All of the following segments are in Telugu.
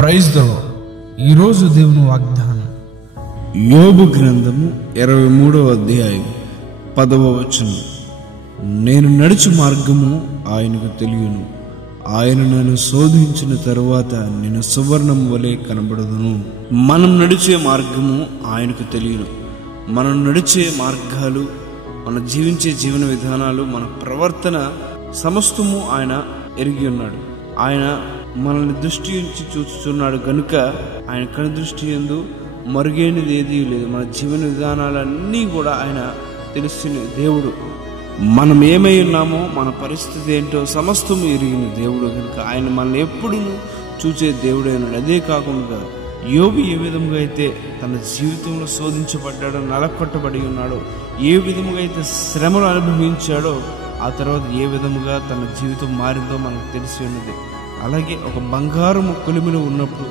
Praise the lord. ఈరోజు దేవుని వాగ్దానం యోబు గ్రంథము 23వ అధ్యాయం 10వ వచనం. నేను నడుచు మార్గము ఆయనకు తెలియను, ఆయన నన్ను శోధించిన తరువాత నేను సువర్ణం వలె కనబడదును. మనం నడిచే మార్గము ఆయనకు తెలియను. మనం నడిచే మార్గాలు, మన జీవించే జీవన విధానాలు, మన ప్రవర్తన సమస్తము ఆయన ఎరిగి ఉన్నాడు. ఆయన మనల్ని దృష్టి నుంచి చూస్తున్నాడు గనుక ఆయన కను దృష్టి యందు మరుగైనది ఏదీ లేదు. మన జీవన విధానాలన్నీ కూడా ఆయన తెలుసుకునే దేవుడు. మనం ఏమై ఉన్నామో, మన పరిస్థితి ఏంటో సమస్తము ఎరిగిన దేవుడు కనుక ఆయన మనల్ని ఎప్పుడూ చూసే దేవుడే ఉన్నాడు. అదే కాకుండా యోబు ఏ విధంగా అయితే తన జీవితంలో శోధించబడ్డాడో, నలకొట్టబడి ఉన్నాడో, ఏ విధముగా అయితే శ్రమలు అనుభవించాడో, ఆ తర్వాత ఏ విధముగా తన జీవితం మారిందో మనకు తెలిసి ఉన్నది. అలాగే ఒక బంగారము కొలిమిలో ఉన్నప్పుడు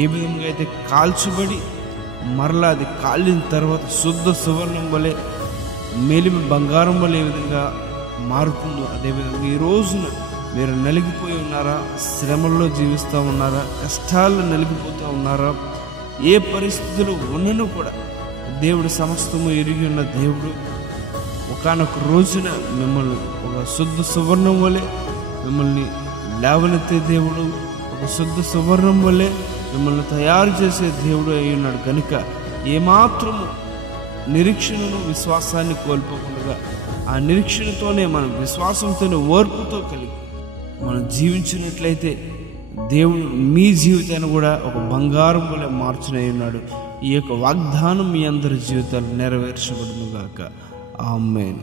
ఏ విధంగా అయితే కాల్చబడి మరలా అది కాలిన తర్వాత శుద్ధ సువర్ణం వలె, మేలిమి బంగారం వలె ఏ విధంగా మారుతుందో, అదేవిధంగా ఈ రోజున మీరు నలిగిపోయి ఉన్నారా? శ్రమల్లో జీవిస్తూ ఉన్నారా? కష్టాల్లో నలిగిపోతూ ఉన్నారా? ఏ పరిస్థితులు ఉన్నను కూడా దేవుడు సమస్తము ఎరిగి ఉన్న దేవుడు ఒకానొక రోజున మిమ్మల్ని ఒక శుద్ధ సువర్ణం వలె మిమ్మల్ని లేవనెత్తే దేవుడు, ఒక శుద్ధ సువర్ణం వలె మిమ్మల్ని తయారు చేసే దేవుడు అయి ఉన్నాడు. కనుక ఏమాత్రము నిరీక్షణను, విశ్వాసాన్ని కోల్పోకుండా ఆ నిరీక్షణతోనే, మనం విశ్వాసంతోనే, ఓర్పుతో కలిగి మనం జీవించినట్లయితే దేవుడు మీ జీవితాన్ని కూడా ఒక బంగారం వలె మార్చునై ఉన్నాడు. ఈ యొక్క వాగ్దానం మీ అందరి జీవితాలు నెరవేర్చబడును గాక. ఆమేన్.